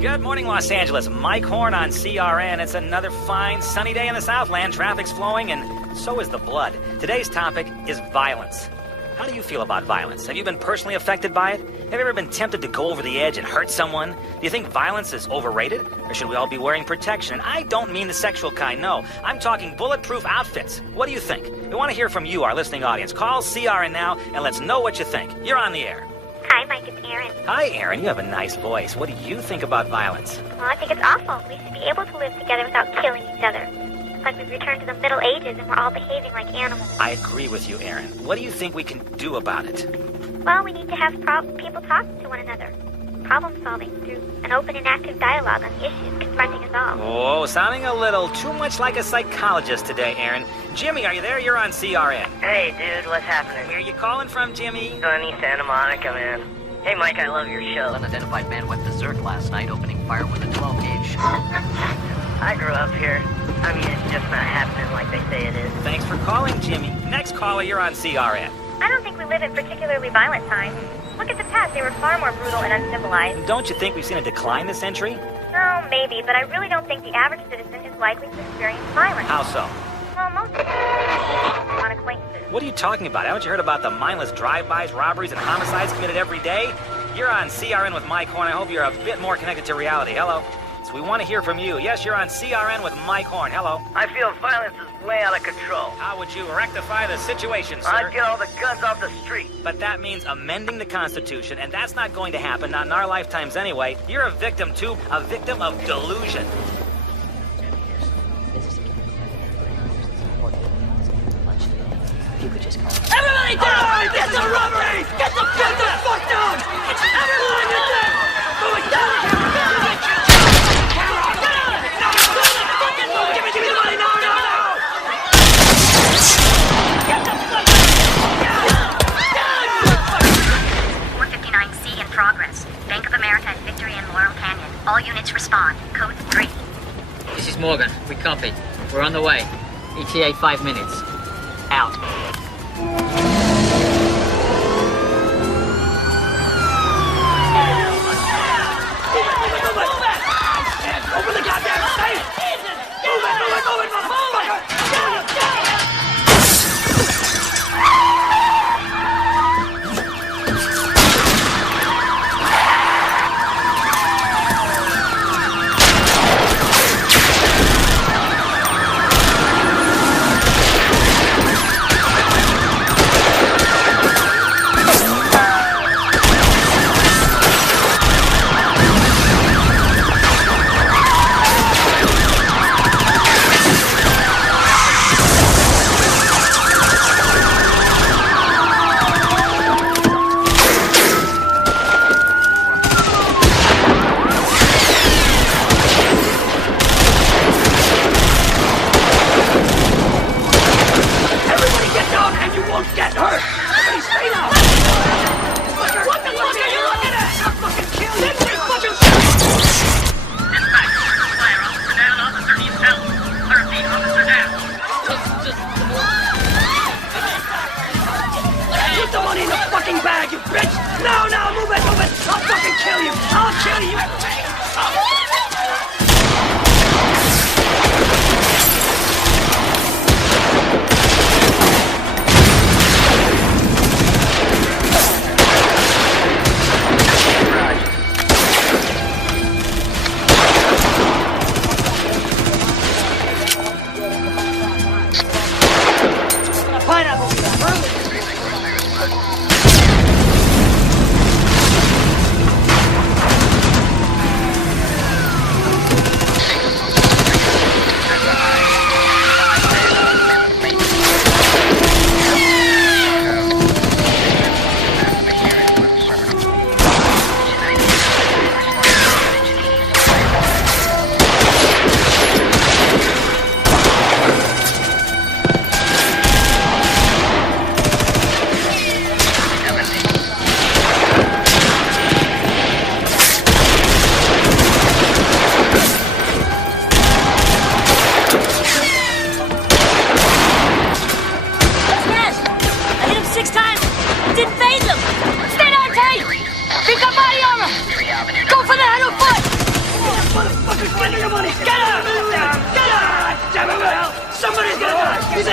Good morning, Los Angeles. Mike Horn on CRN. It's another fine, sunny day in the Southland. Traffic's flowing, and so is the blood. Today's topic is violence. How do you feel about violence? Have you been personally affected by it? Have you ever been tempted to go over the edge and hurt someone? Do you think violence is overrated? Or should we all be wearing protection? And I don't mean the sexual kind, no. I'm talking bulletproof outfits. What do you think? We want to hear from you, our listening audience. Call CRN now, and let's know what you think. You're on the air. Hi, Mike, it's Erin. Hi, Erin. You have a nice voice. What do you think about violence? Well, I think it's awful. We should be able to live together without killing each other. It's like we've returned to the Middle Ages and we're all behaving like animals. I agree with you, Erin. What do you think we can do about it? Well, we need to have people talk to one another. Problem solving through an open and active dialogue on the issues confronting us all. Oh, sounding a little too much like a psychologist today, Erin. Jimmy, are you there? You're on CRN. Hey, dude, what's happening? Where are you calling from, Jimmy? Sunny Santa Monica, man. Hey, Mike, I love your show. An unidentified man went berserk last night, opening fire with a 12-gauge. I grew up here. I mean, it's just not happening like they say it is. Thanks for calling, Jimmy. Next caller, you're on CRN. I don't think we live in particularly violent times. Look at the past. They were far more brutal and uncivilized. Don't you think we've seen a decline this century? Oh, maybe, but I really don't think the average citizen is likely to experience violence. How so? Well, most people on acquaintances. What are you talking about? Haven't you heard about the mindless drive-bys, robberies, and homicides committed every day? You're on CRN with Mike Horn. I hope you're a bit more connected to reality. Hello? So we want to hear from you. Yes, you're on CRN with Mike Horn. Hello? I feel violence is way out of control. How would you rectify the situation, sir? I'd get all the guns off the street. But that means amending the Constitution, and that's not going to happen, not in our lifetimes anyway. You're a victim, too, a victim of delusion. Everybody down! Get the robbery! Get the fuck down! Everyone get down! Move it down! Give me the money! No! Get the fuck down! 459C in progress. Bank of America and Victory in Laurel Canyon. All units respond. Code 3. This is Morgan. We copy. We're on the way. ETA 5 minutes. Out. Open the goddamn safe! Move it, motherfucker!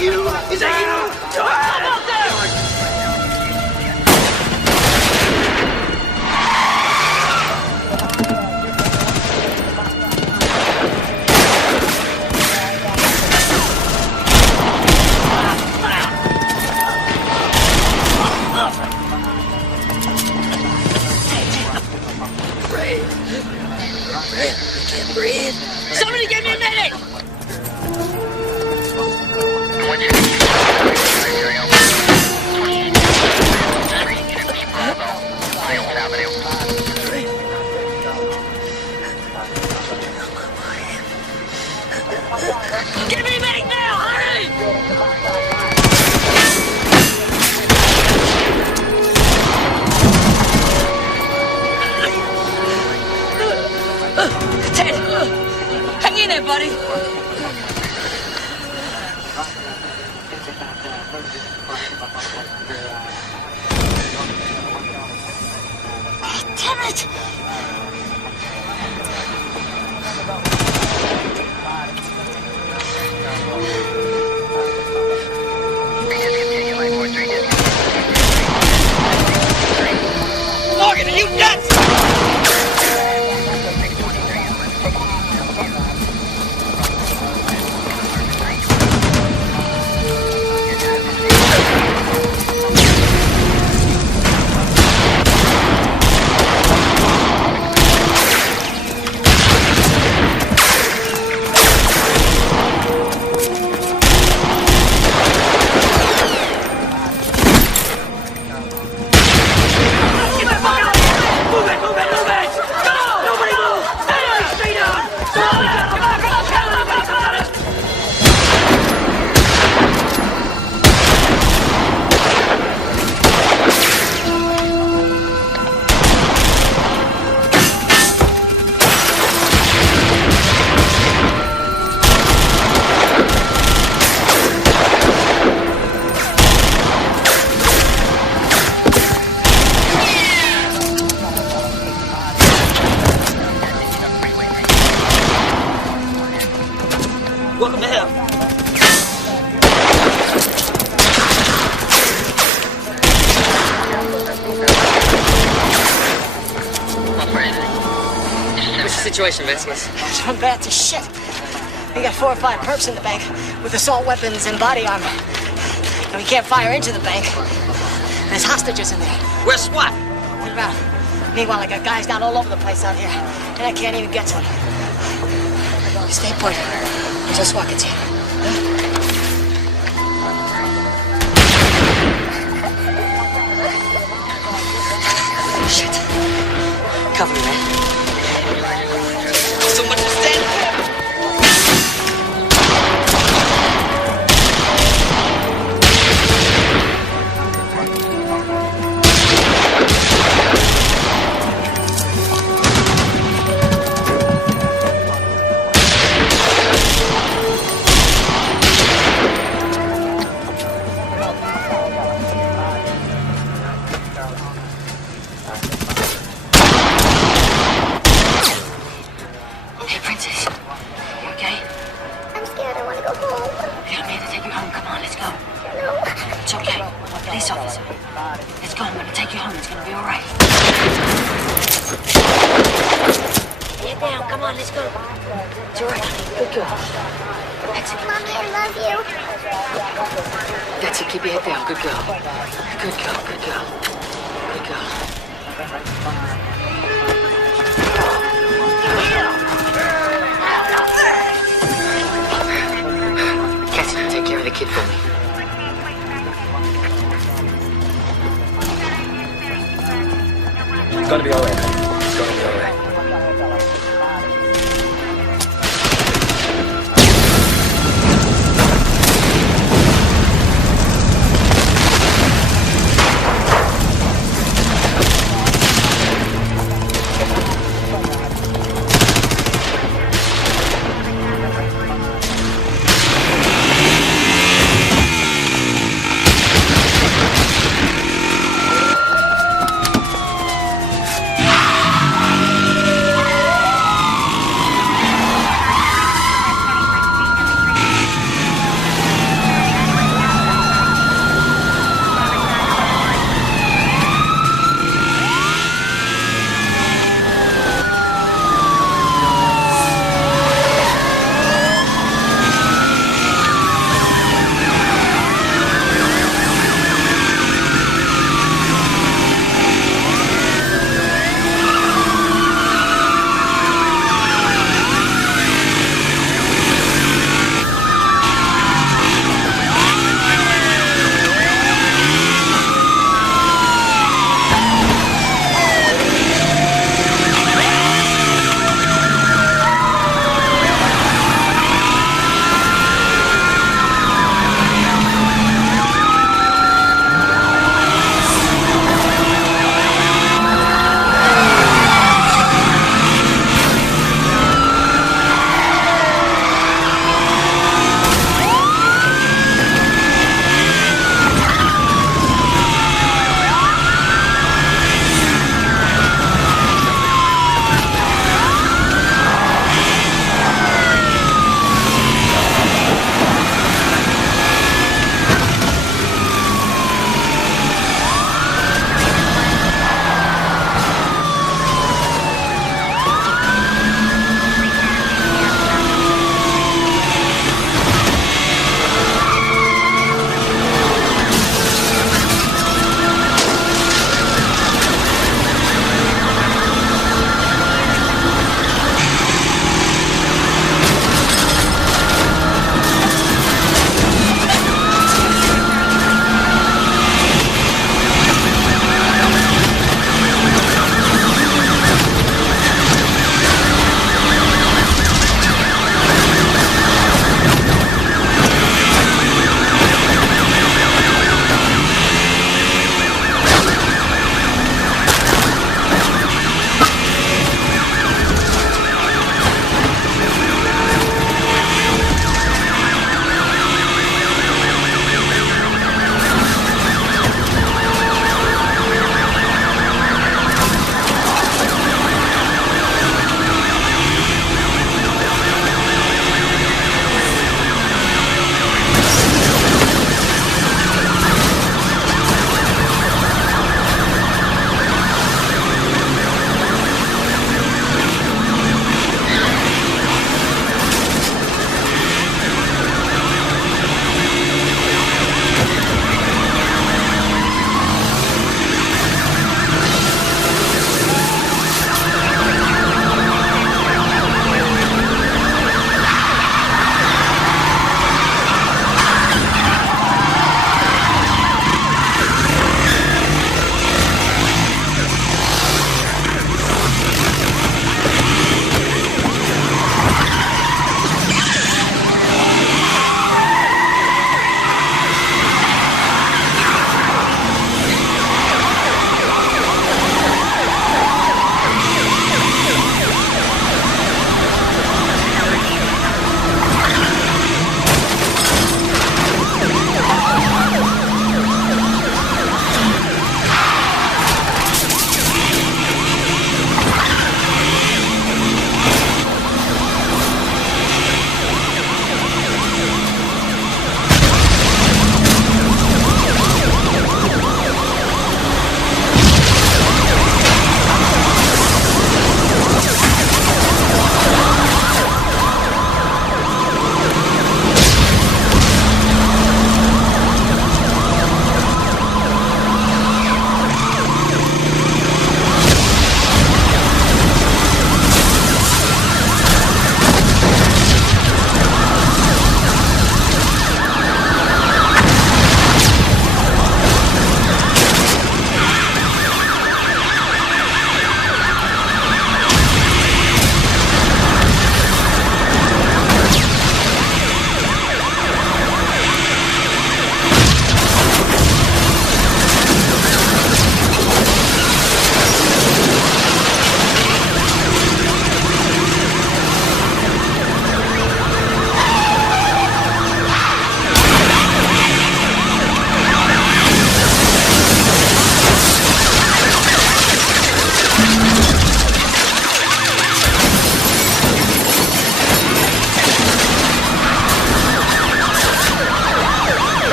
that you? Is that you? I'm out there! Breathe. Somebody give me a medic! Give me a medic now! Hurry! Ted! Hang in there, buddy! Damn it! Morgan, are you nuts? Welcome to hell. What's the situation, Vasquez? It's from bad to shit. We got 4 or 5 perps in the bank with assault weapons and body armor. And we can't fire into the bank. There's hostages in there. We're SWAT. Underground. Meanwhile, I got guys down all over the place out here, and I can't even get to them. Stay put. Until SWAT gets here. Shit. Cover me, man. Someone is dead. Keep your head down. Good girl. Good girl. Good girl. Good girl. Cassie, take care of the kid for me. It's gonna be all right, man. It's gonna be all right.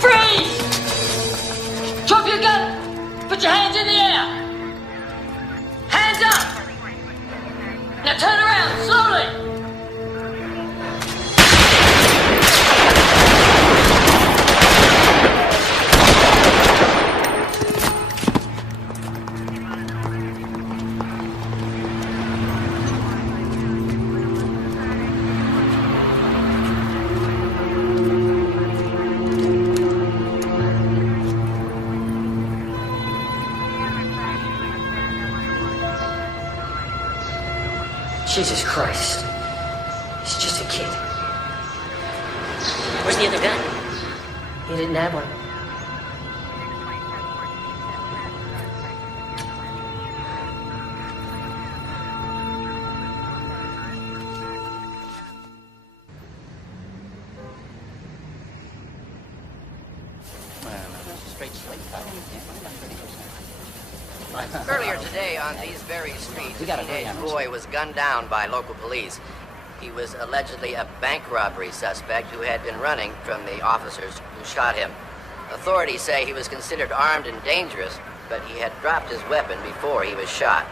Freeze! Drop your gun! Put your hands in the air! Hands up! Now turn around, slowly! Jesus Christ. He's just a kid. Where's the other gun? He didn't have one. Earlier today, on these very streets, a teenage boy was gunned down by local police. He was allegedly a bank robbery suspect who had been running from the officers who shot him. Authorities say he was considered armed and dangerous, but he had dropped his weapon before he was shot.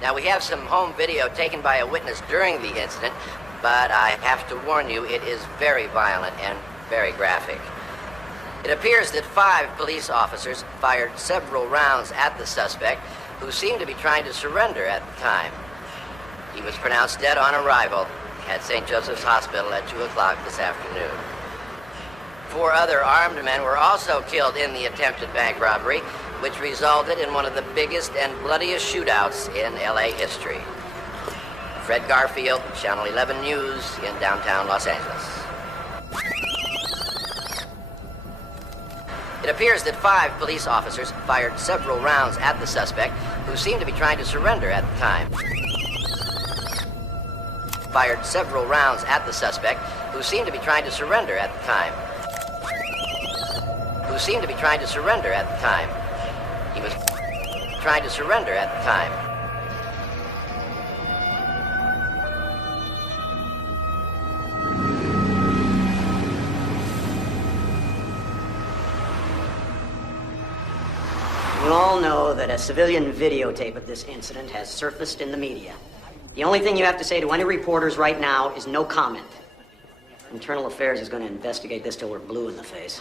Now, we have some home video taken by a witness during the incident, but I have to warn you, it is very violent and very graphic. It appears that 5 police officers fired several rounds at the suspect, who seemed to be trying to surrender at the time. He was pronounced dead on arrival at St. Joseph's Hospital at 2 o'clock this afternoon. 4 other armed men were also killed in the attempted bank robbery, which resulted in one of the biggest and bloodiest shootouts in LA history. Fred Garfield, Channel 11 News in downtown Los Angeles. It appears that 5 police officers fired several rounds at the suspect, who seemed to be trying to surrender at the time. Fired several rounds at the suspect, who seemed to be trying to surrender at the time. Who seemed to be trying to surrender at the time. He was trying to surrender at the time. We all know that a civilian videotape of this incident has surfaced in the media. The only thing you have to say to any reporters right now is no comment. Internal Affairs is going to investigate this till we're blue in the face.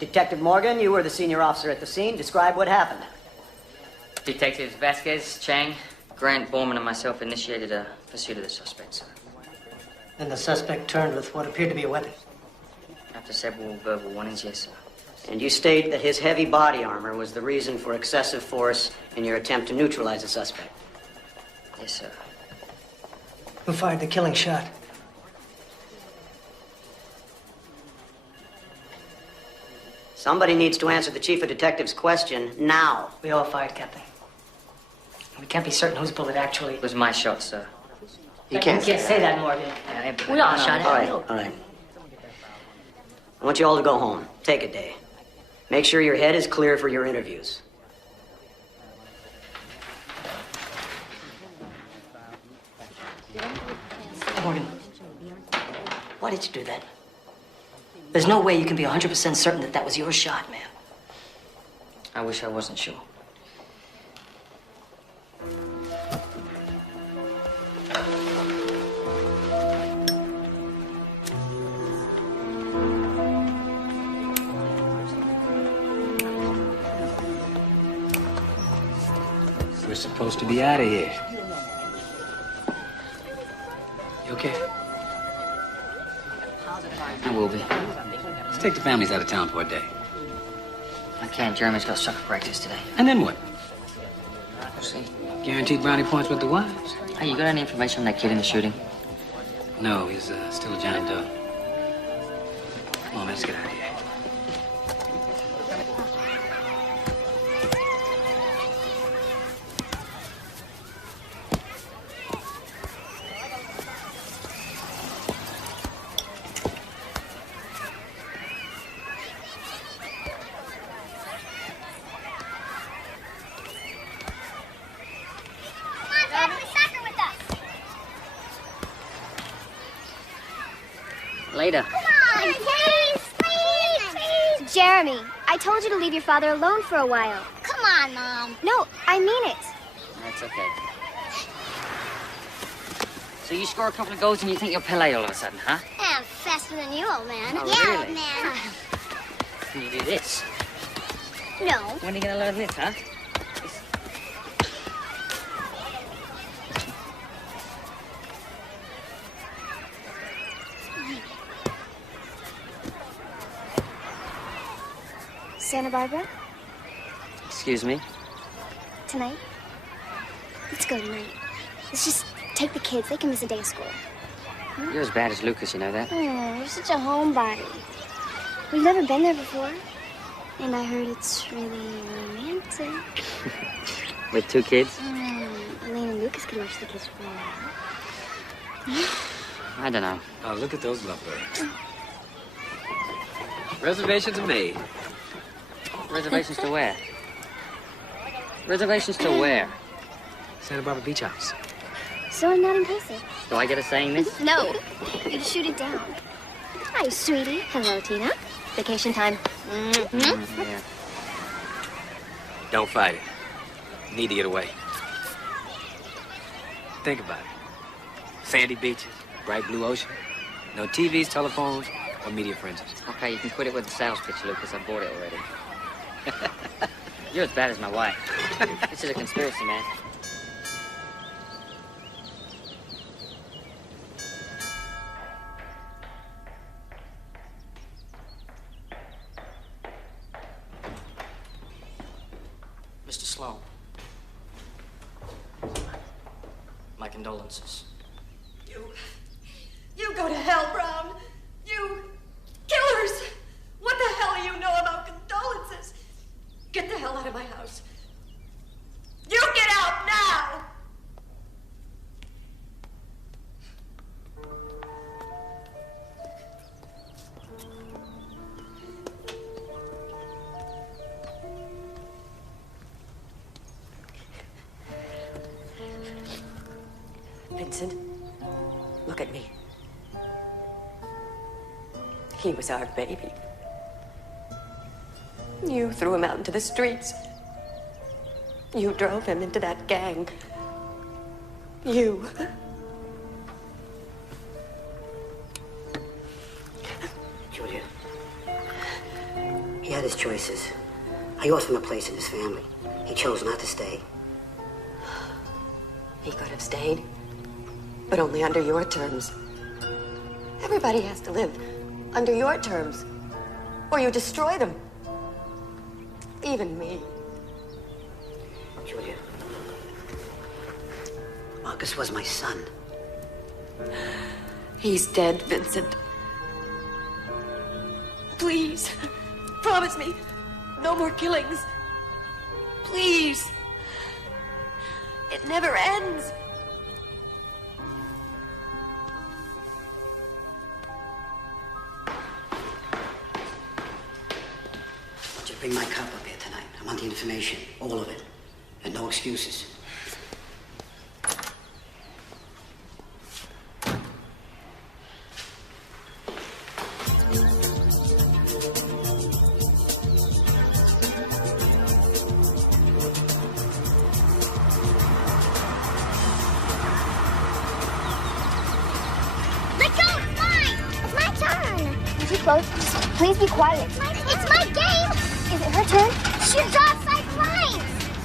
Detective Morgan, you were the senior officer at the scene. Describe what happened. Detectives Vasquez, Chang, Grant, Borman, and myself initiated a pursuit of the suspect, sir. Then the suspect turned with what appeared to be a weapon. After several verbal warnings, yes, sir. And you state that his heavy body armor was the reason for excessive force in your attempt to neutralize the suspect. Yes, sir. Who fired the killing shot? Somebody needs to answer the chief of detectives' question now. We all fired, Captain. We can't be certain whose bullet actually... It was my shot, sir. You can't say that, Morgan. We all shot All right, all right. I want you all to go home. Take a day. Make sure your head is clear for your interviews. Morgan, why did you do that? There's no way you can be 100% certain that that was your shot, man. I wish I wasn't sure. We're supposed to be out of here. You okay? I will be. Let's take the families out of town for a day. I can't. Jeremy's got soccer practice today. And then what? We'll see. Guaranteed brownie points with the wives? Hey, you got any information on that kid in the shooting? No, he's still a John Doe. Come on, let's get out of here. Later. Come on, please. Jeremy, I told you to leave your father alone for a while. Come on, Mom. No, I mean it. That's okay. So you score a couple of goals and you think you're Pele all of a sudden, huh? Yeah, I'm faster than you, old man. Oh, yeah, really? old man. Can you do this? No. When are you going to learn this, huh? Santa Barbara, Excuse me? tonight? Let's go tonight. Let's just take the kids. They can miss a day of school. You're as bad as Lucas, you know that? Oh, you're such a homebody. We've never been there before. And I heard it's really romantic. With 2 kids? Elaine and Lucas can watch the kids for a while. I don't know. Oh, look at those lovebirds. Reservations are made. Reservations to where? Reservations to where? Santa Barbara Beach House. So I'm not impressive. Do I get a say in this? No. You just shoot it down. Hi, sweetie. Hello, Tina. Vacation time. Yeah. Don't fight it. You need to get away. Think about it. Sandy beaches, bright blue ocean. No TVs, telephones, or media frenzies. Okay, you can quit it with the sales pitch, Lucas. I bought it already. You're as bad as my wife. This is a conspiracy, man. Mr. Sloan. My condolences. You go to hell, Brown. You killers. What the hell do you know about condolences? Get the hell out of my house. You get out now! Vincent, look at me. He was our baby. You threw him out into the streets. You drove him into that gang. You. Julia, he had his choices. I offered him a place in his family. He chose not to stay. He could have stayed, but only under your terms. Everybody has to live under your terms, or you destroy them. Even me. Julia, Marcus was my son. He's dead, Vincent. Please, promise me, no more killings. Please. It never ends. Just bring my cup up here tonight. I want the information, all of it, and no excuses. Please be quiet. It's my game! Is it her turn? She draws like lines!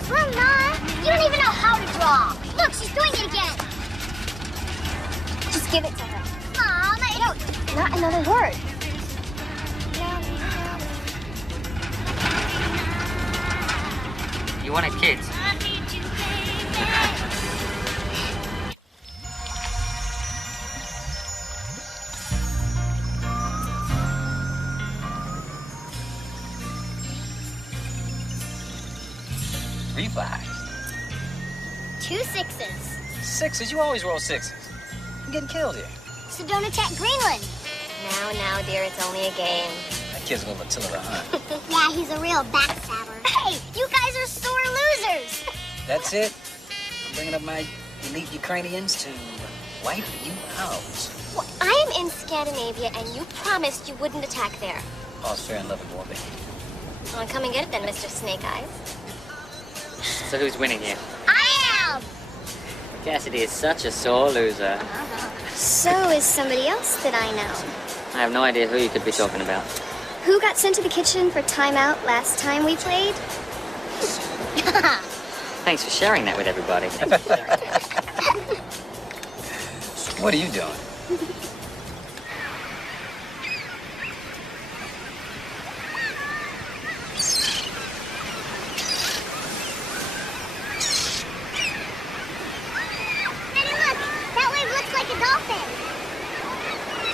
Well, Mom, you don't even know how to draw. Look, she's doing it again. Just give it to her. Mom, no, not another word. You wanted kids. Revised. 2 6s. 6s? You always roll 6s. I'm getting killed here. So don't attack Greenland. Now, dear, it's only a game. That kid's a little Attila, huh? Yeah, he's a real backstabber. Hey, you guys are sore losers. That's it? I'm bringing up my elite Ukrainians to wipe you out. Well, I am in Scandinavia, and you promised you wouldn't attack there. All's fair in love and war, baby. Well, come and get it then, Mr. Snake Eyes. So who's winning here? I am! Cassidy is such a sore loser. So is somebody else that I know. I have no idea who you could be talking about. Who got sent to the kitchen for timeout last time we played? Thanks for sharing that with everybody. What are you doing?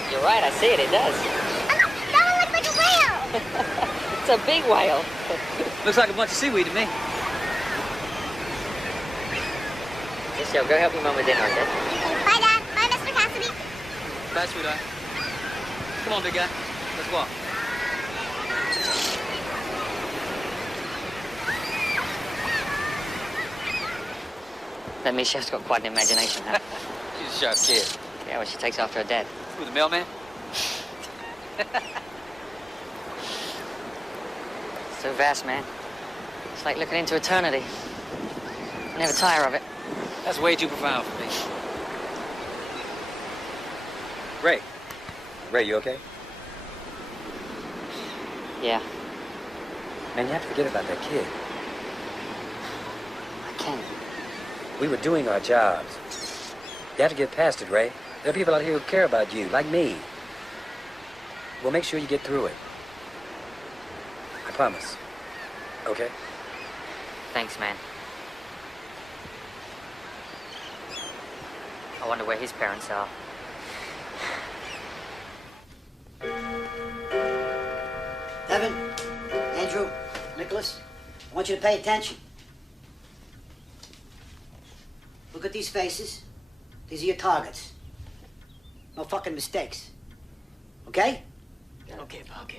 You're right, I see it, it does. That one looks like a whale. It's a big whale. Looks like a bunch of seaweed to me. Just go help your mom with dinner, okay? Bye, Dad. Bye, Mr. Cassidy. Bye, sweetheart. Come on, big guy. Let's walk. That means she's got quite an imagination, huh? She's a sharp kid. Yeah, well, she takes after her dad. Who, the mailman? So vast, man. It's like looking into eternity. I never tire of it. That's way too profound for me. Ray. Ray, you okay? Yeah. Man, you have to forget about that kid. I can't. We were doing our jobs. You have to get past it, Ray. There are people out here who care about you, like me. We'll make sure you get through it. I promise. Okay? Thanks, man. I wonder where his parents are. Evan, Andrew, Nicholas, I want you to pay attention. Look at these faces. These are your targets. No fucking mistakes. Okay? Okay, Pop.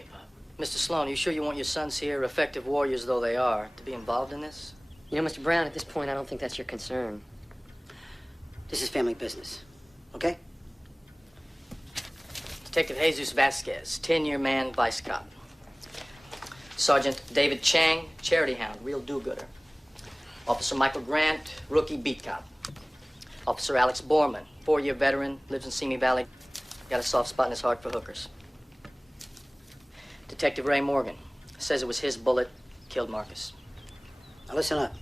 Mr. Sloan, are you sure you want your sons here, effective warriors though they are, to be involved in this? You know, Mr. Brown, at this point, I don't think that's your concern. This is family business. Okay? Detective Jesus Vasquez, 10-year man, vice cop. Sergeant David Chang, charity hound, real do-gooder. Officer Michael Grant, rookie beat cop. Officer Alex Borman, 4-year veteran, lives in Simi Valley, got a soft spot in his heart for hookers. Detective Ray Morgan, says it was his bullet, killed Marcus. Now listen up.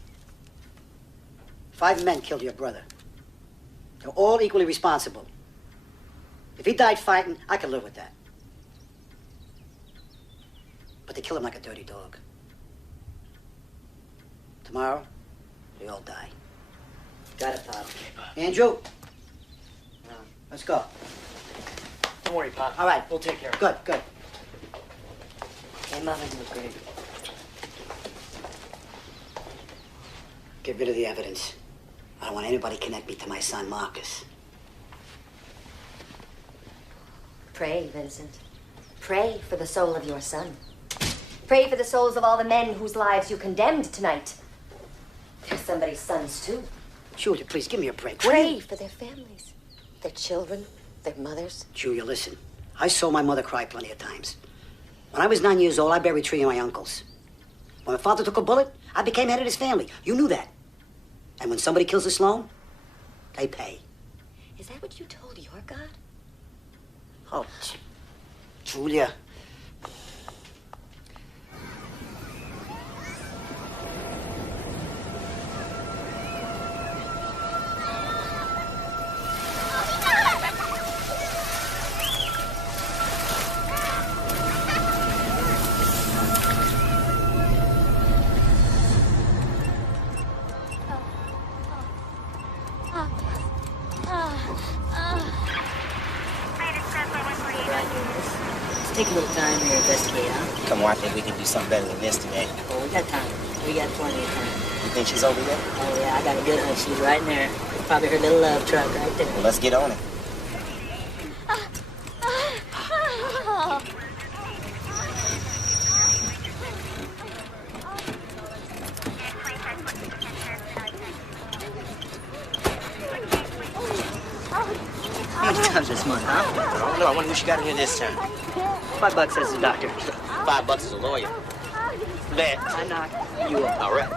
5 men killed your brother. They're all equally responsible. If he died fighting, I could live with that. But they kill him like a dirty dog. Tomorrow, they all die. Got it, Pop. Andrew? Let's go. Don't worry, Pop. All right. We'll take care of it. Good, good. Hey, Mom, you look great. Get rid of the evidence. I don't want anybody to connect me to my son, Marcus. Pray, Vincent. Pray for the soul of your son. Pray for the souls of all the men whose lives you condemned tonight. They're somebody's sons, too. Julia, please, give me a break. Pray for their families, their children, their mothers. Julia, listen. I saw my mother cry plenty of times. When I was 9 years old, I buried 3 of my uncles. When my father took a bullet, I became head of his family. You knew that. And when somebody kills a Sloan, they pay. Is that what you told your God? Oh, Julia. Take a little time here to investigate, huh? Come on, I think we can do something better than this today. Oh, we got time. We got plenty of time. You think she's over there? Oh, yeah, I got a good hunch. She's right in there. Probably her little love truck right there. Well, let's get on it. many times this month, huh? I don't know. I wonder who she got in here this time. $5 says the doctor. $5 is a lawyer. Bet. I knock you up. All right.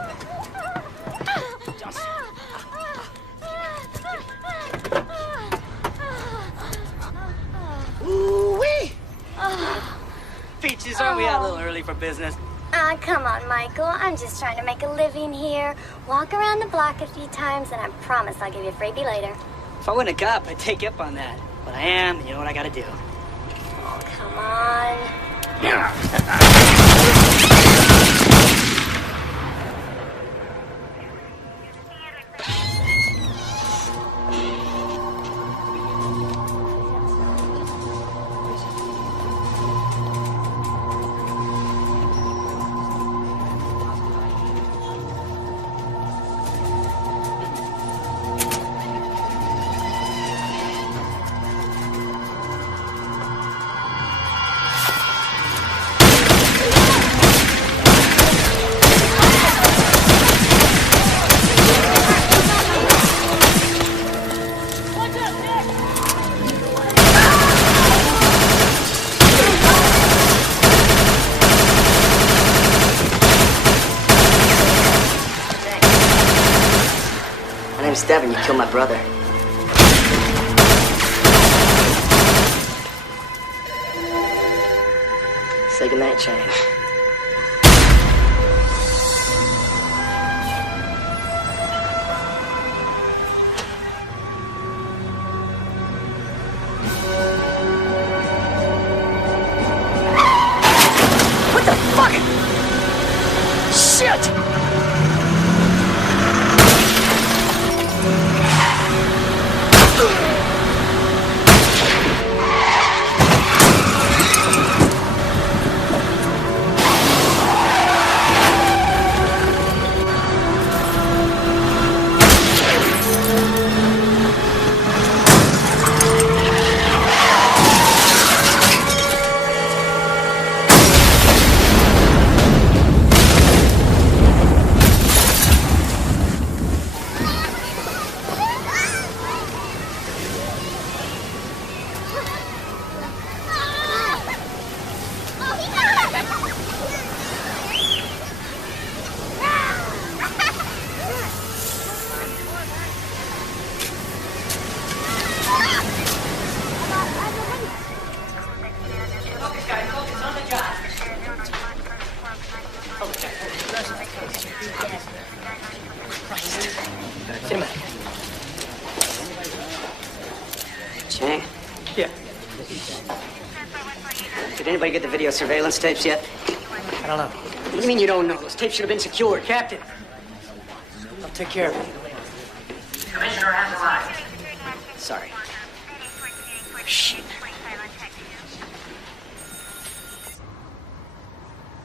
Ooh-wee! Peaches, aren't we out a little early for business? Ah, come on, Michael. I'm just trying to make a living here. Walk around the block a few times, and I promise I'll give you a freebie later. If I wasn't a cop, I'd take you up on that. But I am, and you know what I gotta do. Oh, come on. Devin, you killed my brother. Say goodnight, Chang. What the fuck? Shit! Chang? Yeah. Did anybody get the video surveillance tapes yet? I don't know. What do you mean you don't know? Those tapes should have been secured. Captain, I'll take care of it. Commissioner has arrived. Sorry. Shit.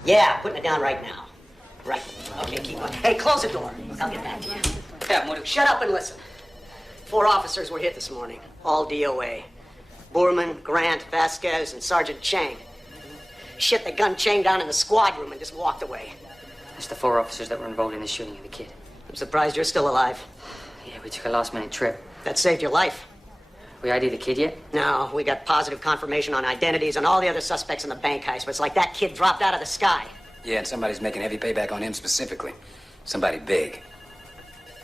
Yeah, putting it down right now. Right. Okay, keep on. Hey, close the door. I'll get back to you. Yeah, shut up and listen. 4 officers were hit this morning, all DOA. Boorman, Grant, Vasquez, and Sergeant Chang. Shit, they gunned Chang down in the squad room and just walked away. That's the 4 officers that were involved in the shooting of the kid. I'm surprised you're still alive. Yeah, we took a last-minute trip. That saved your life. We ID the kid yet? No, we got positive confirmation on identities and all the other suspects in the bank heist, but it's like that kid dropped out of the sky. Yeah, and somebody's making heavy payback on him specifically. Somebody big.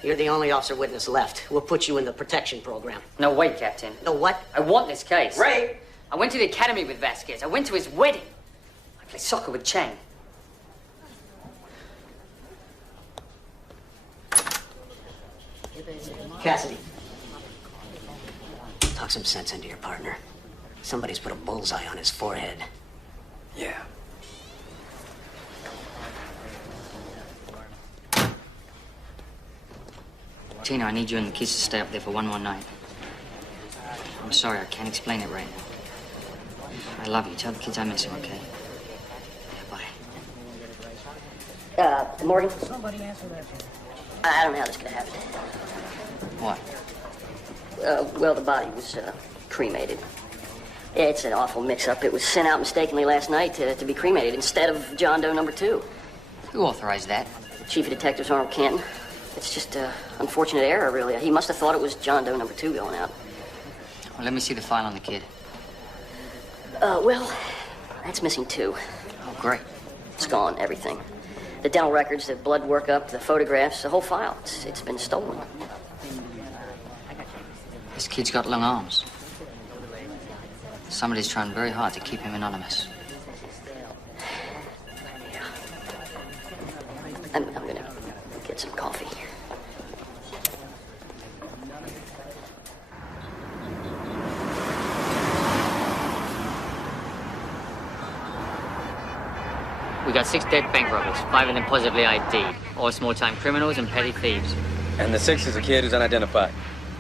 You're the only officer witness left. We'll put you in the protection program. No, wait, Captain. No what? I want this case. Ray! I went to the academy with Vasquez. I went to his wedding. I played soccer with Chang. Cassidy. Talk some sense into your partner. Somebody's put a bullseye on his forehead. Yeah. Tina, I need you and the kids to stay up there for one more night. I'm sorry, I can't explain it right now. I love you. Tell the kids I miss them, okay? Yeah, bye. Morgan? Somebody answer that. I don't know how this could happen. What? Well, the body was cremated. It's an awful mix-up. It was sent out mistakenly last night to be cremated instead of John Doe number 2. Who authorized that? Chief of Detectives Arnold Canton. It's just an unfortunate error, really. He must have thought it was John Doe number 2 going out. Well, let me see the file on the kid. Well, that's missing too. Oh, great. It's gone, everything. The dental records, the blood workup, the photographs, the whole file. It's been stolen. This kid's got long arms. Somebody's trying very hard to keep him anonymous. I'm gonna get some coffee. We got 6 dead bank robbers, 5 of them positively ID'd. All small-time criminals and petty thieves. And the 6th is a kid who's unidentified.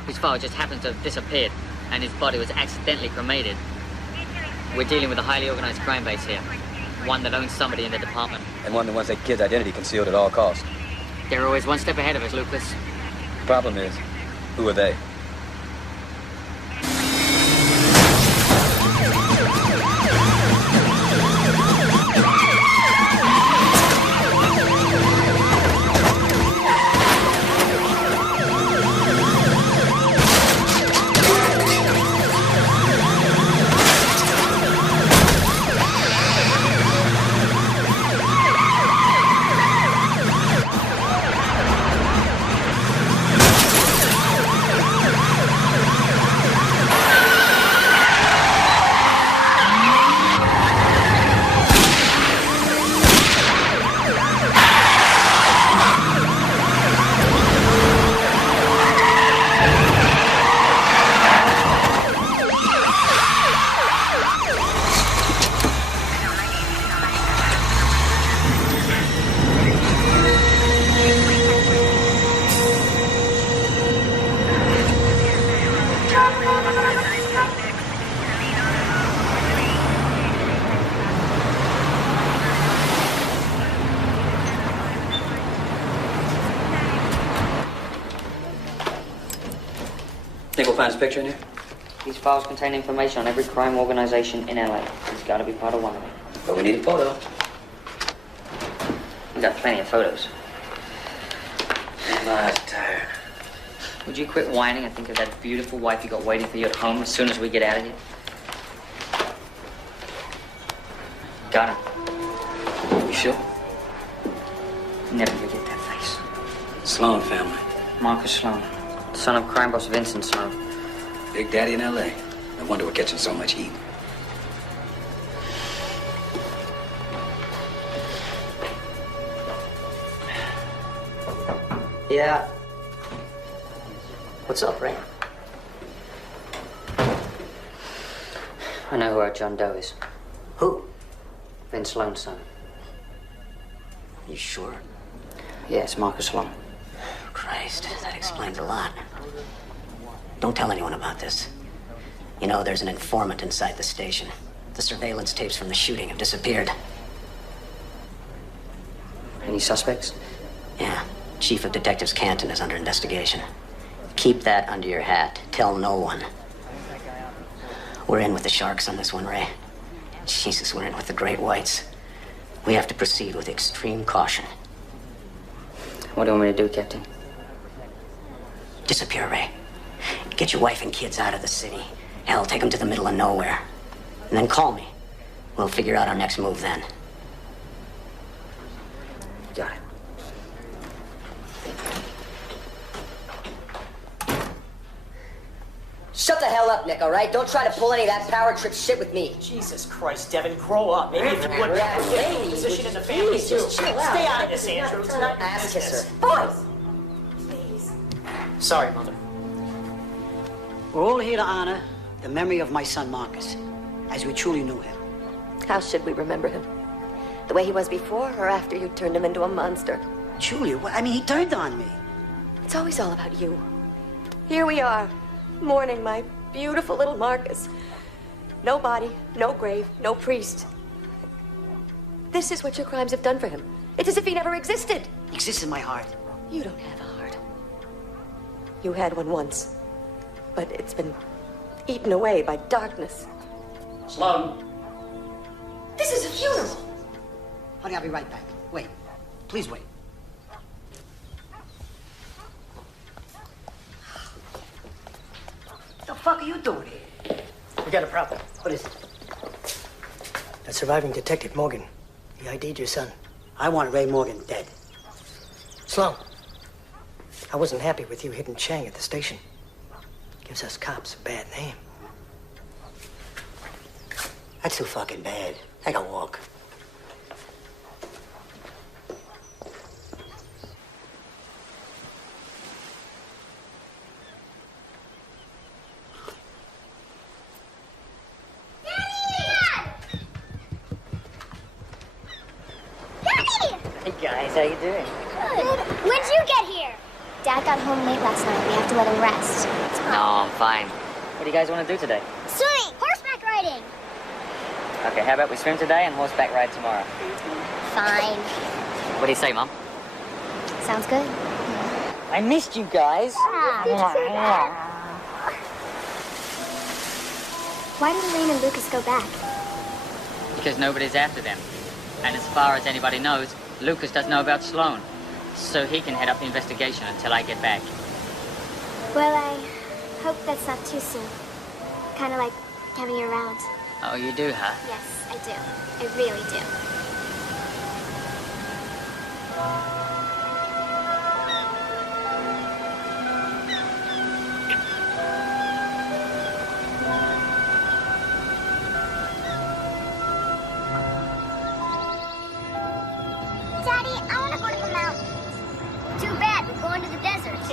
His file just happens to have disappeared, and his body was accidentally cremated. We're dealing with a highly organized crime base here. One that owns somebody in the department. And one that wants that kid's identity concealed at all costs. They're always one step ahead of us, Lucas. The problem is, who are they? Think we'll find his picture in here? These files contain information on every crime organization in LA. He's got to be part of one of them. But we need a photo. We got plenty of photos. I'm tired. Would you quit whining and think of that beautiful wife you got waiting for you at home as soon as we get out of here? Got him. You sure? Never forget that face. Sloan family. Marcus Sloan, son of crime boss Vincent Sloan. Big daddy in L.A. No wonder we're catching so much heat. Yeah. What's up, Ray? I know who our John Doe is. Who? Vince Sloan's son. You sure? Yes, Marcus Sloan. Christ, that explains a lot. Don't tell anyone about this. You know, there's an informant inside the station. The surveillance tapes from the shooting have disappeared. Any suspects? Yeah. Chief of Detectives Canton is under investigation. Keep that under your hat. Tell no one. We're in with the sharks on this one, Ray. Jesus, we're in with the great whites. We have to proceed with extreme caution. What do you want me to do, Captain? Disappear, Ray. Get your wife and kids out of the city. Hell, take them to the middle of nowhere. And then call me. We'll figure out our next move then. Got it. Shut the hell up, Nick, all right? Don't try to pull any of that power trip shit with me. Jesus Christ, Devin, grow up. Maybe if you would get a position in the family, too. Stay out of this, Andrew. It's not your Ass business. kisser. Boys! Please. Sorry, Mother. We're all here to honor the memory of my son Marcus, as we truly knew him. How should we remember him? The way he was before or after you turned him into a monster? Julia, I mean, he turned on me. It's always all about you. Here we are, mourning my beautiful little Marcus. No body, no grave, no priest. This is what your crimes have done for him. It's as if he never existed. He exists in my heart. You don't have a heart. You had one once, but it's been eaten away by darkness. Sloan. This is a funeral. Honey, I'll be right back. Wait. Please wait. What the fuck are you doing here? We got a problem. What is it? That surviving detective, Morgan. He ID'd your son. I want Ray Morgan dead. Sloan, I wasn't happy with you hitting Chang at the station. Gives us cops a bad name. That's too fucking bad. Take a walk. Hey guys, how you doing? Good. When'd you get here? Dad got home late last night. We have to let him rest. No, I'm fine. What do you guys want to do today? Swimming! Horseback riding! Okay, how about we swim today and horseback ride tomorrow? Fine. What do you say, Mum? Sounds good. I missed you guys. Why did Elaine and Lucas go back? Because nobody's after them. And as far as anybody knows, Lucas doesn't know about Sloan. So he can head up the investigation until I get back. Well, I hope that's not too soon. Kind of like having you around. Oh, you do, huh? Yes, I do. I really do.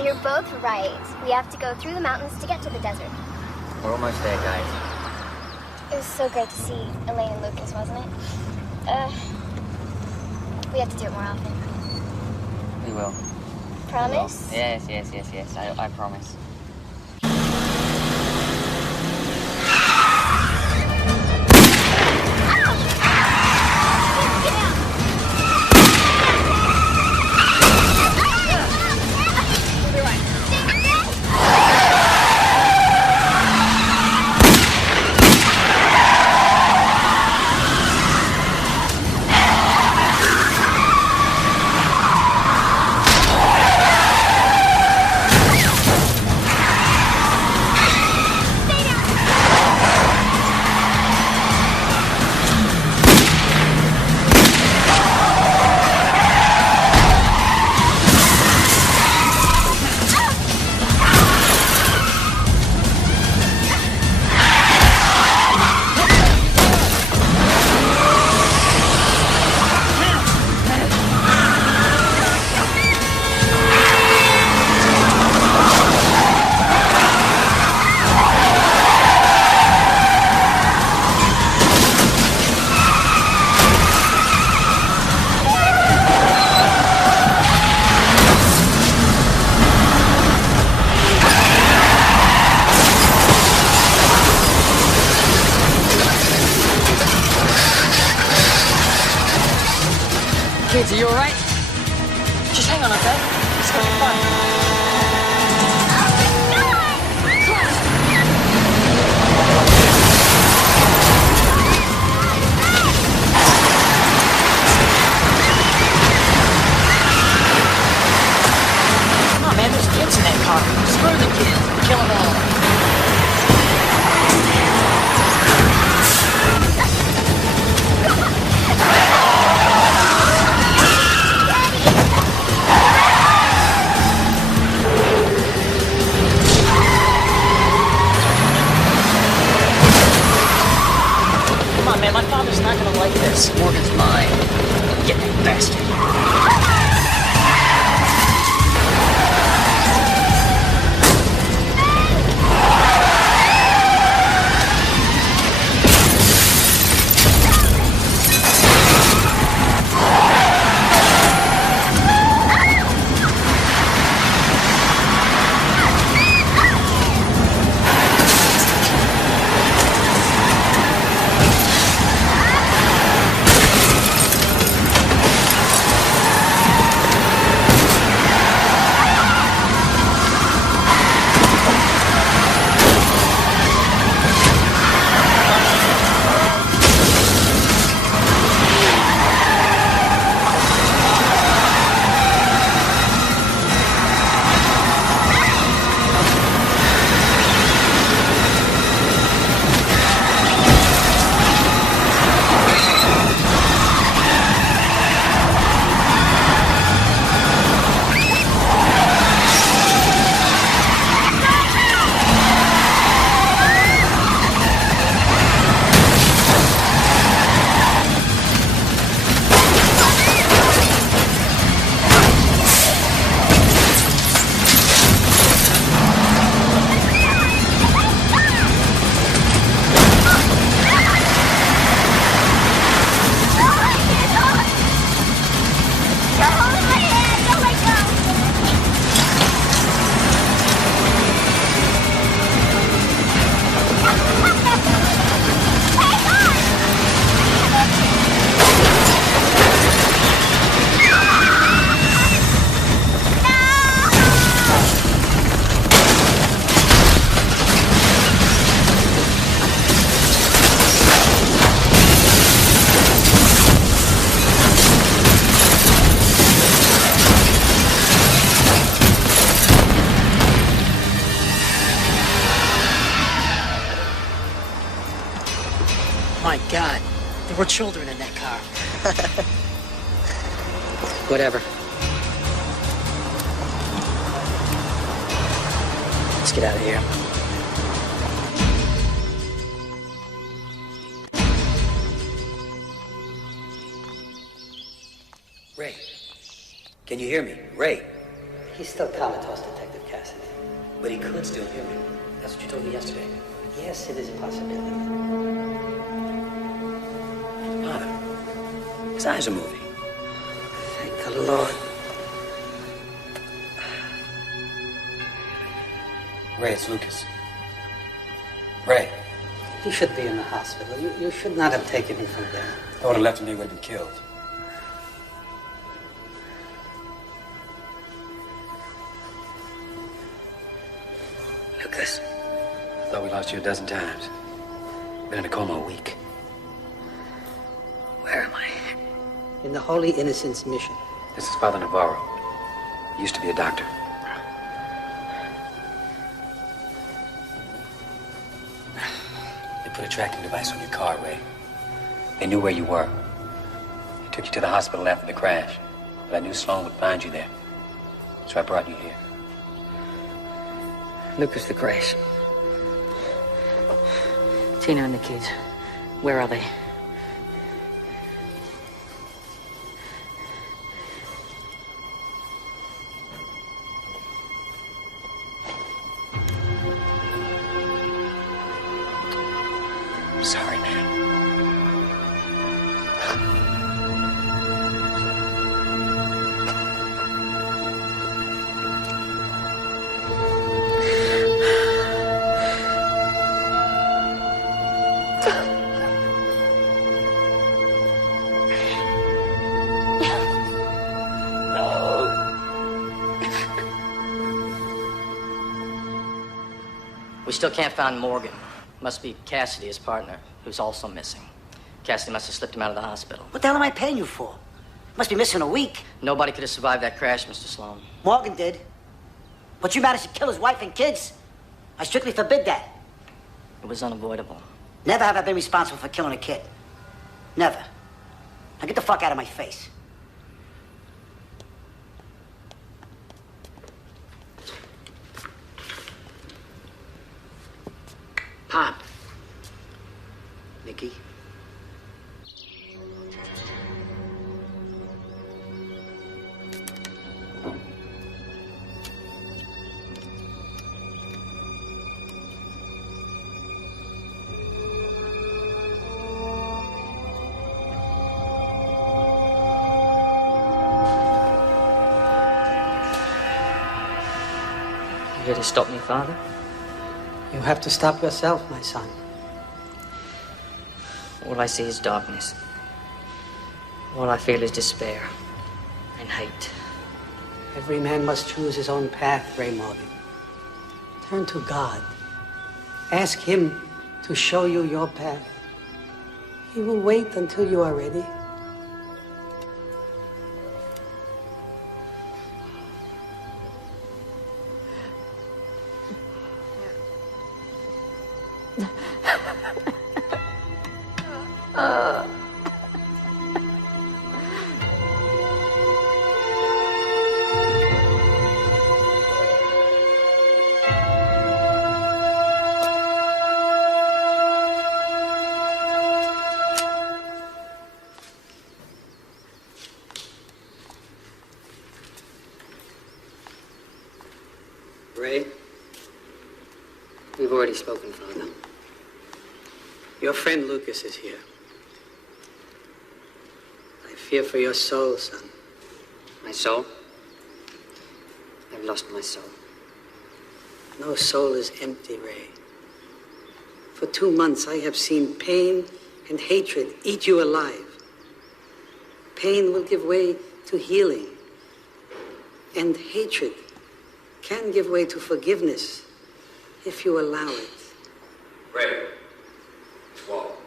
You're both right. We have to go through the mountains to get to the desert. We're almost there, guys. It was so great to see Elaine and Lucas, wasn't it? We have to do it more often. We will. Promise? We will. Yes. I promise. Kids, are you alright? Just hang on, okay? It's gonna be fun. Come on, man, there's kids in that car. Screw the kids. Kill them all. Man, my father's not gonna like this. Morgan's mine. Get that bastard. My God, there were children in that car. Whatever. Let's get out of here. Ray, can you hear me? Ray. He's still comatose, Detective Cassidy. But he could still hear me. That's what you told me yesterday. Yes, it is a possibility. Father, his eyes are moving. Thank the Lord. Ray, it's Lucas. Ray. He should be in the hospital. You should not have taken him from there. I would have left him, he would have been killed. Lucas. I thought we lost you a dozen times. Been in a coma a week. Where am I? In the Holy Innocents Mission. This is Father Navarro. He used to be a doctor. They put a tracking device on your car, Ray. They knew where you were. They took you to the hospital after the crash. But I knew Sloan would find you there. So I brought you here. Lucas, the crash. Tina and the kids, where are they? I'm sorry, man. We still can't find Morgan. Must be Cassidy, his partner, who's also missing. Cassidy must have slipped him out of the hospital. What the hell am I paying you for? Must be missing a week. Nobody could have survived that crash, Mr. Sloan. Morgan did. But you managed to kill his wife and kids? I strictly forbid that. It was unavoidable. Never have I been responsible for killing a kid. Never. Now get the fuck out of my face. Pop. Mickey. You here to stop me, Father? You have to stop yourself, my son. All I see is darkness. All I feel is despair and hate. Every man must choose his own path, Ray Morgan. Turn to God. Ask Him to show you your path. He will wait until you are ready. Ray, we've already spoken, Father. Your friend Lucas is here. I fear for your soul, son. My soul? I've lost my soul. No soul is empty, Ray. For 2 months, I have seen pain and hatred eat you alive. Pain will give way to healing, and hatred can give way to forgiveness if you allow it. Ray, it's Walt.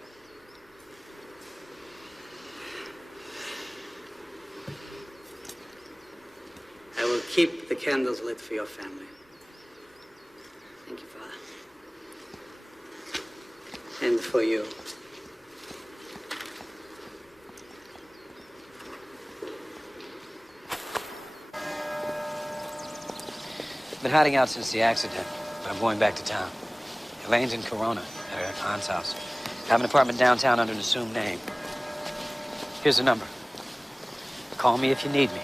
I will keep the candles lit for your family. Thank you, Father. And for you. Been hiding out since the accident, but I'm going back to town. Elaine's in Corona at her aunt's house. I have an apartment downtown under an assumed name. Here's the number. Call me if you need me.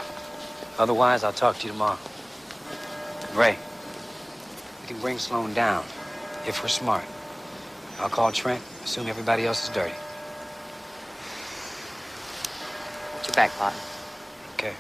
Otherwise, I'll talk to you tomorrow. Ray, we can bring Sloan down if we're smart. I'll call Trent, assume everybody else is dirty. What's your back, partner? Okay.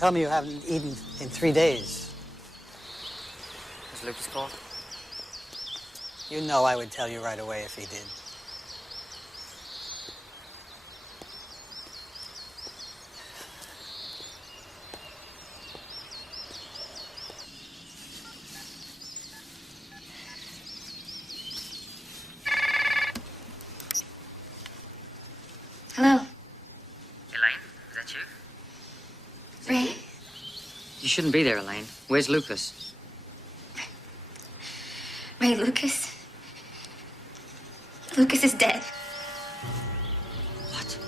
Tell me you haven't eaten in 3 days. Has Lucas called? You know I would tell you right away if he did. Hello, Elaine, is that you? Ray. You shouldn't be there, Elaine. Where's Lucas? Ray, Lucas. Lucas is dead. What?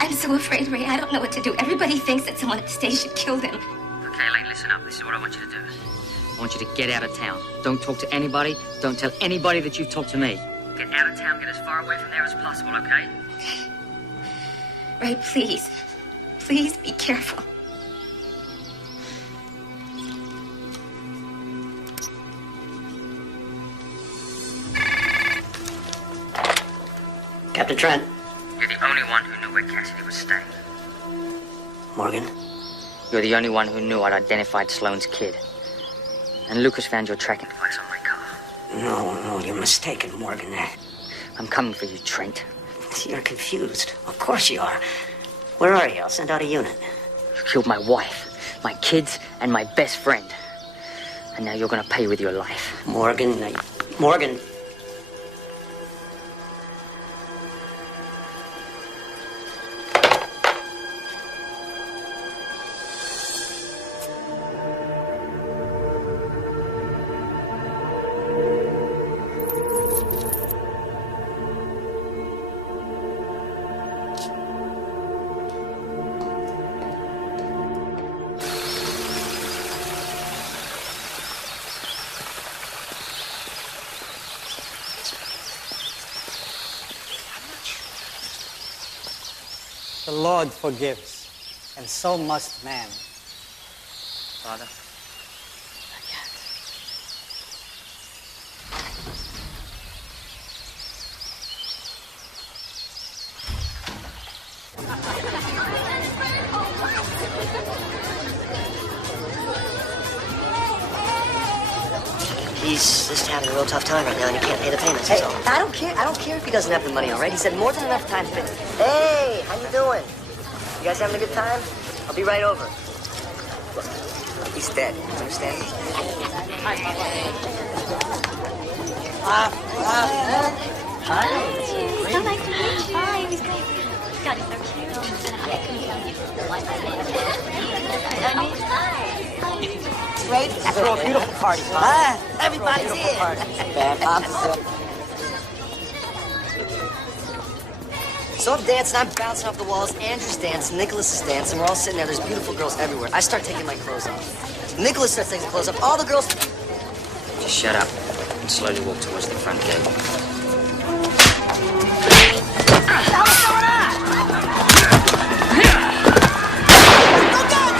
I'm so afraid, Ray. I don't know what to do. Everybody thinks that someone at the station killed him. Okay, Elaine, listen up. This is what I want you to do. I want you to get out of town. Don't talk to anybody. Don't tell anybody that you've talked to me. Get out of town. Get as far away from there as possible, okay? Ray, please. Please be careful. Captain Trent. You're the only one who knew where Cassidy was staying. Morgan. You're the only one who knew I'd identified Sloane's kid. And Lucas found your tracking device on my car. No, you're mistaken, Morgan. I'm coming for you, Trent. You're confused. Of course you are. Where are you? I'll send out a unit. You killed my wife, my kids, and my best friend. And now you're gonna pay with your life. Morgan. Morgan. The Lord forgives, and so must man. Father. He's just having a real tough time right now, and he can't pay the payments. Hey, So. I don't care if he doesn't have the money, all right? He said more than enough time to fix it. Hey, how you doing? You guys having a good time? I'll be right over. Look, he's dead. You understand? Hi. So nice to meet you. Hi, he's great. God, he's so cute. Great. After a beautiful party, huh? Everybody's here. So I'm dancing, I'm bouncing off the walls, Andrew's dancing, Nicholas is dancing, we're all sitting there, there's beautiful girls everywhere. I start taking my clothes off. Nicholas starts taking his clothes off, all the girls... Just shut up and slowly walk towards the front gate. What's going on?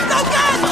Go, guys!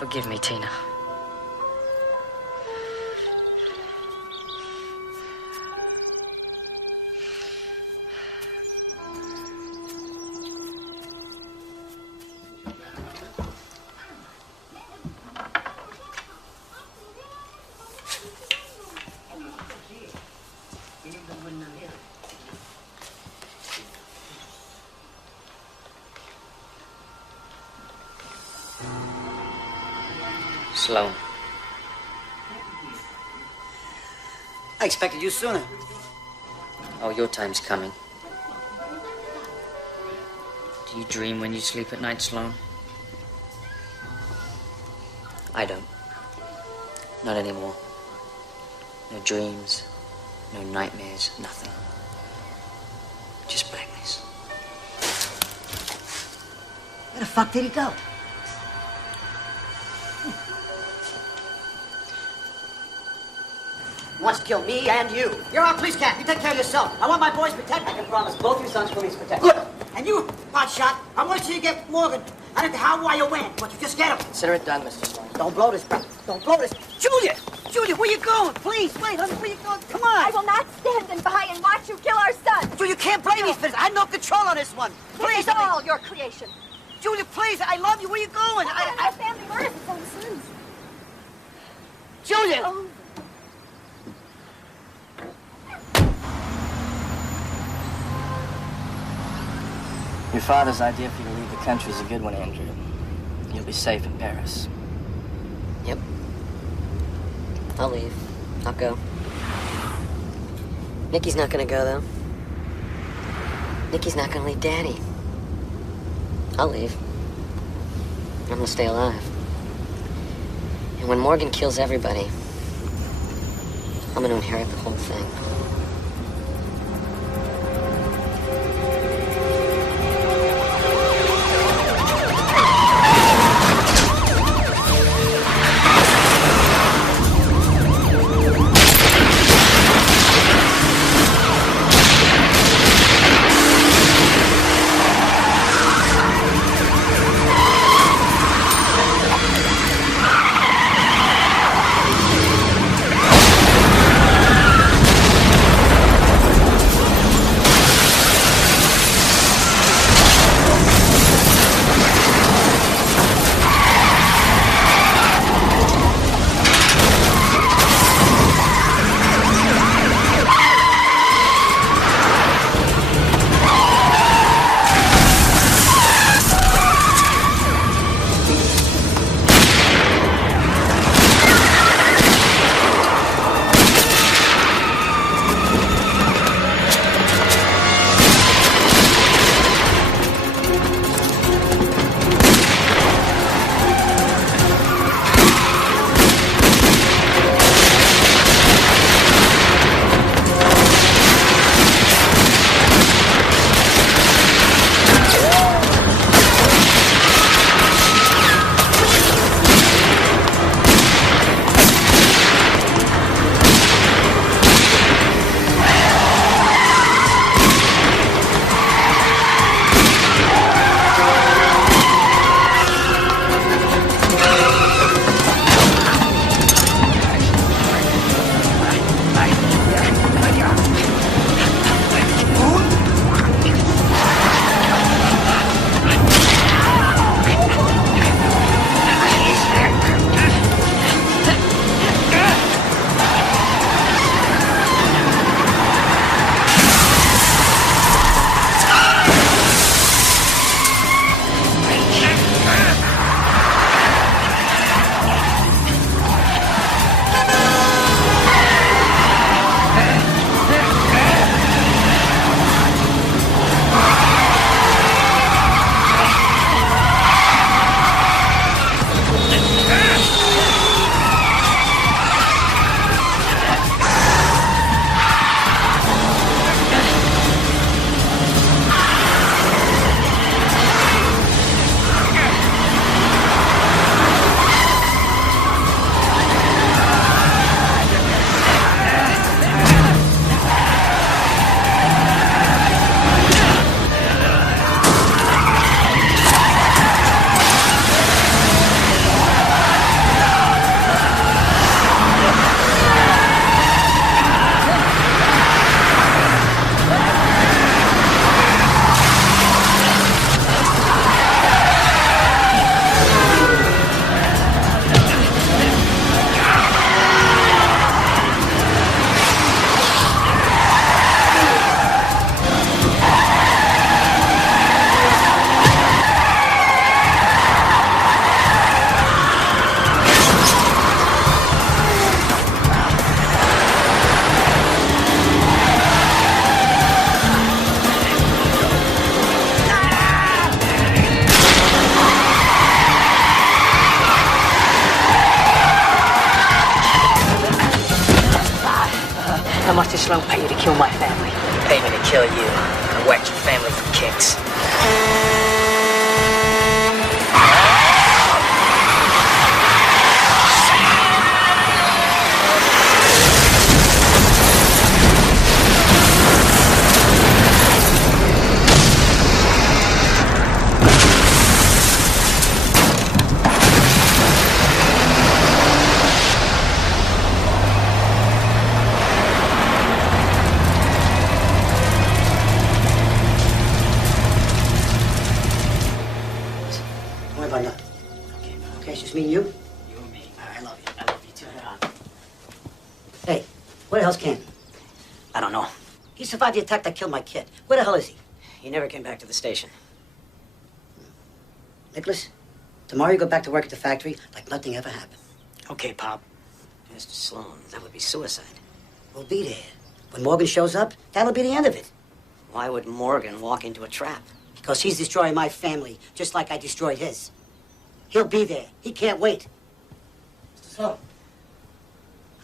Forgive me, Tina. Sloan. I expected you sooner. Oh, your time's coming. Do you dream when you sleep at night, Sloan? I don't. Not anymore. No dreams, no nightmares, nothing. Just blackness. Where the fuck did he go? Wants to kill me and you. You're our police cat. You take care of yourself. I want my boys protected. I can promise both your sons police protection. Good. And you, hotshot, I want you to get Morgan. I don't know how, why, or when, but you just get him. Consider it done, Mr. Sloan. Don't blow this, bro. Don't blow this. Julia! Julia, where you going? Please, wait, honey, where you going? Come on. I will not stand by and watch you kill our son. Julia, you can't blame me for this. I had no control on this one. Please, This is all your creation. Julia, please, I love you. Where you going? Our family murders its own sons. Julia! Oh. Your father's idea for you to leave the country is a good one, Andrew. You'll be safe in Paris. Yep. I'll leave. I'll go. Nikki's not gonna go, though. Nikki's not gonna leave Daddy. I'll leave. I'm gonna stay alive. And when Morgan kills everybody, I'm gonna inherit the whole thing. I don't pay you to kill my family. You pay me to kill you. I whacked your family for kicks. Me and you? You and me. I love you. I love you too. Hey, where the hell's Ken? I don't know. He survived the attack that killed my kid. Where the hell is he? He never came back to the station. Nicholas, tomorrow you go back to work at the factory like nothing ever happened. Okay, Pop. Mr. Sloan, that would be suicide. We'll be there. When Morgan shows up, that'll be the end of it. Why would Morgan walk into a trap? Because he's destroying my family, just like I destroyed his. He'll be there. He can't wait. Mr. Sloan.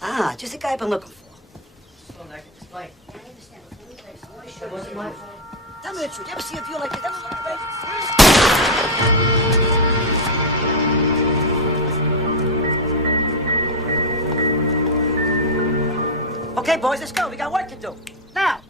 Ah, just the guy I've been looking for. Sloan, I can explain. Tell me the truth. You ever see a view like this? Ever look crazy? Okay, boys, let's go. We got work to do. Now.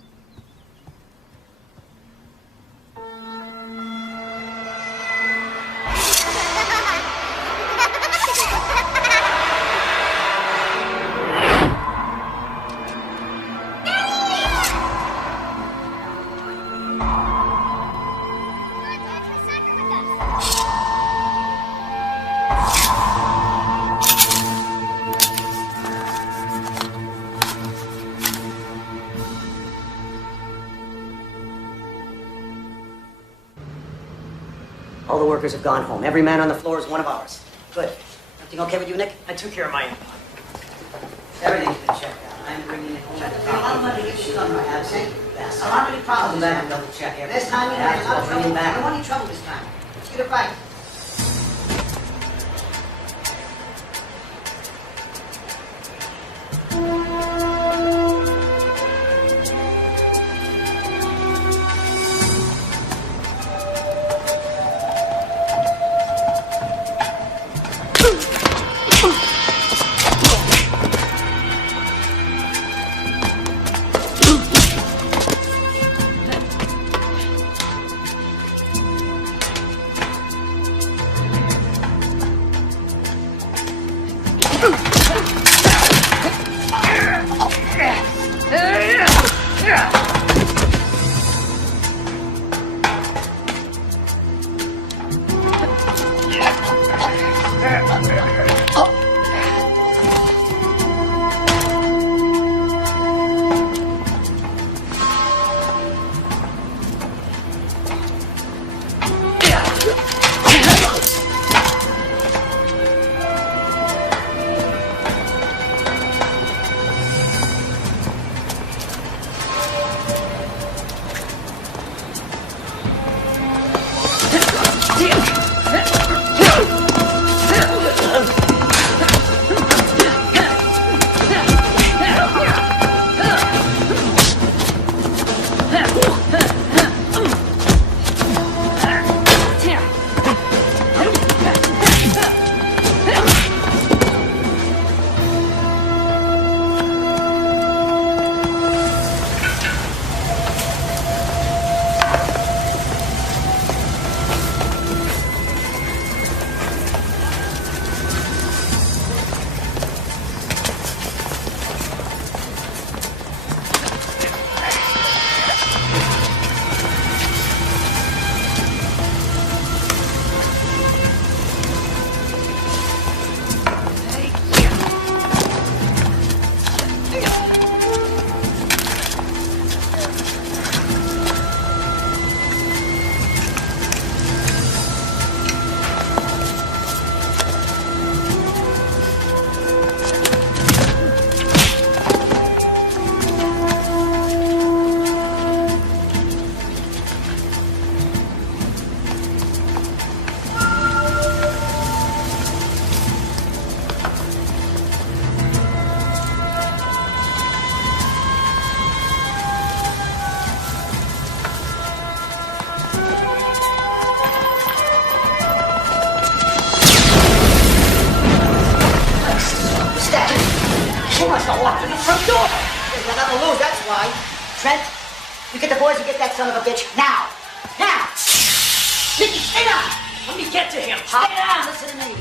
All the workers have gone home. Every man on the floor is one of ours. Good. Everything okay with you, Nick? I took care of my end. Everything's been checked out. I'm bringing it home. A lot of money issues on my absent. Yes. I don't have any problems. I'll be back and double check everything. This time, you're going to have a lot of trouble. I don't want any trouble this time. Let's get it right. go up in the front door. You got nothing to lose, that's why. Trent, you get the boys and get that son of a bitch now. Now! Nicky, stay down! Let me get to him. Stay down, listen to me.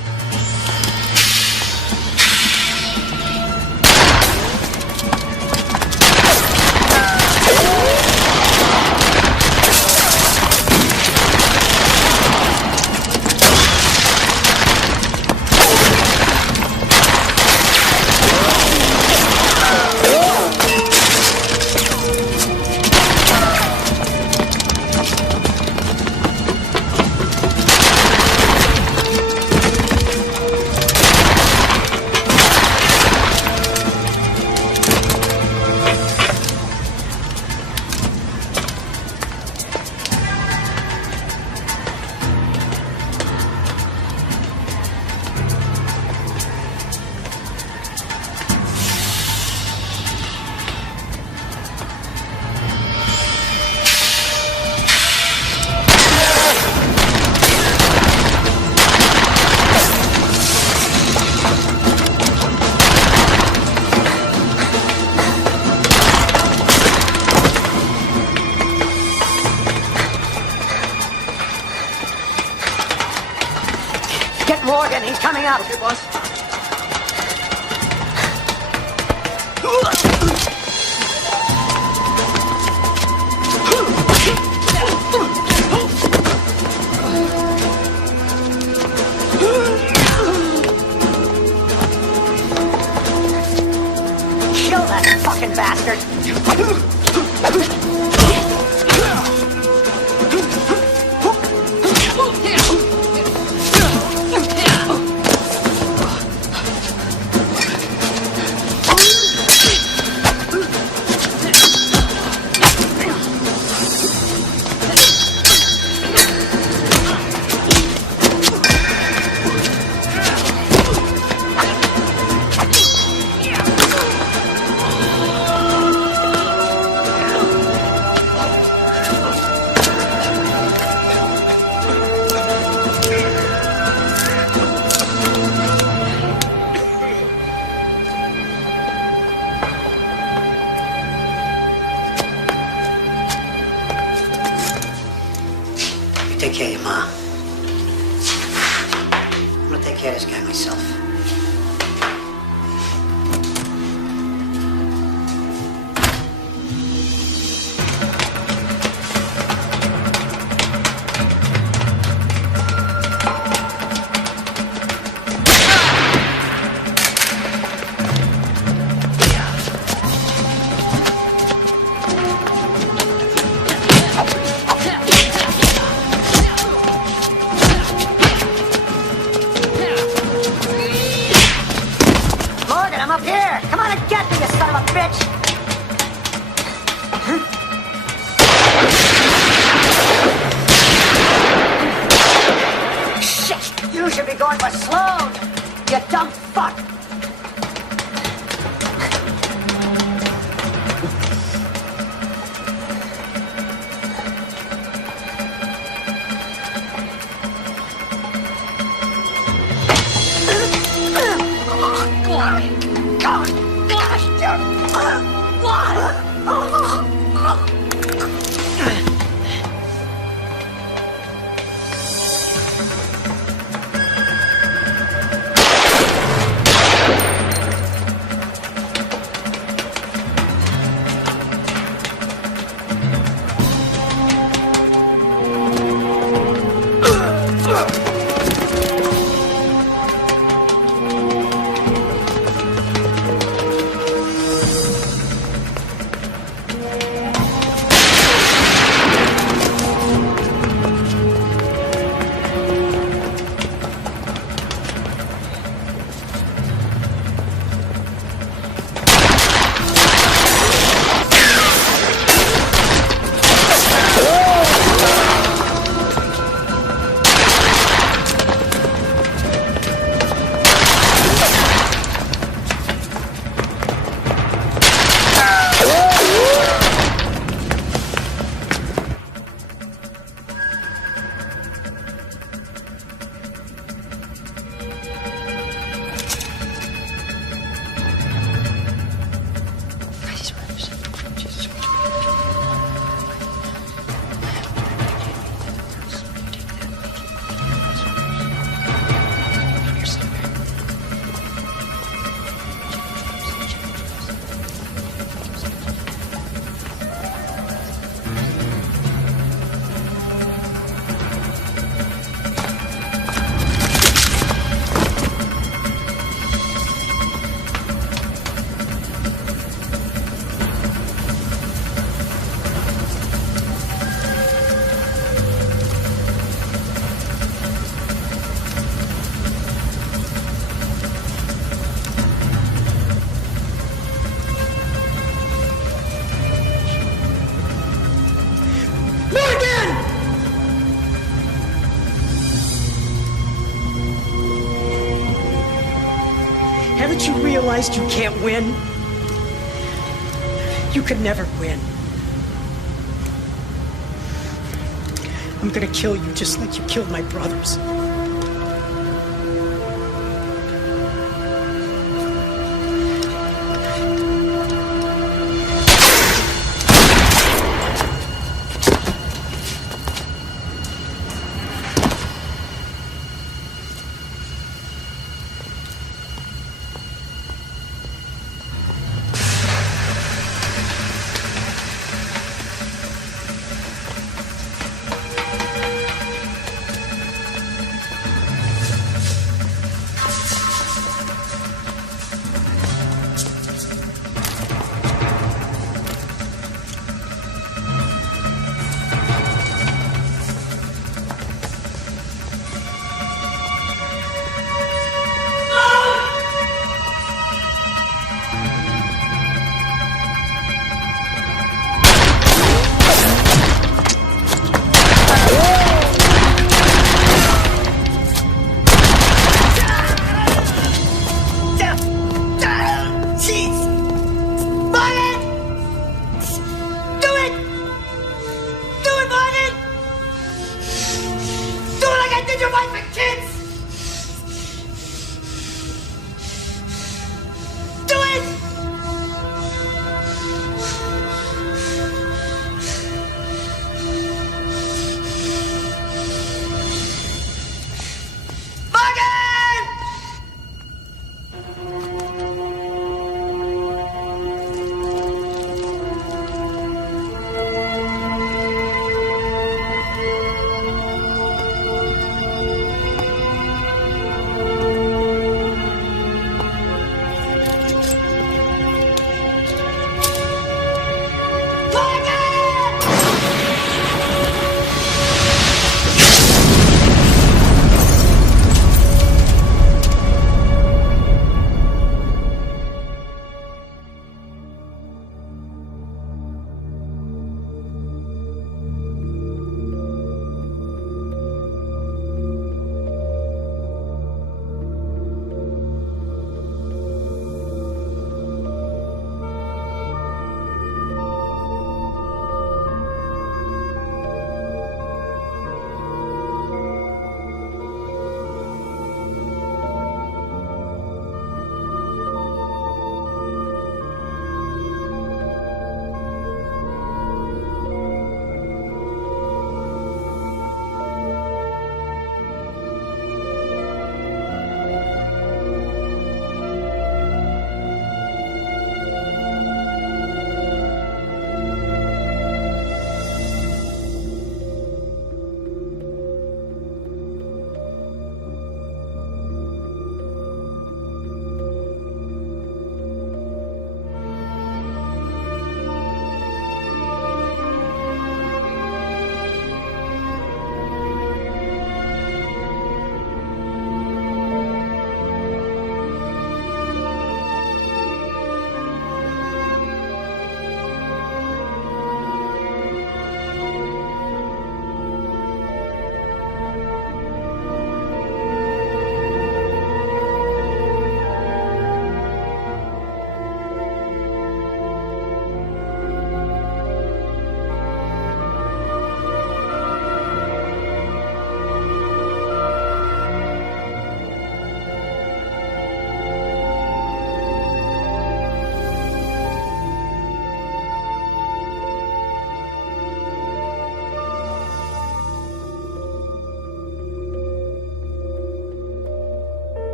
Morgan, he's coming out. Okay, boss. Kill that fucking bastard. Take care of your ma. I'm gonna take care of this guy myself. Haven't you realized you can't win? You could never win. I'm gonna kill you just like you killed my brothers.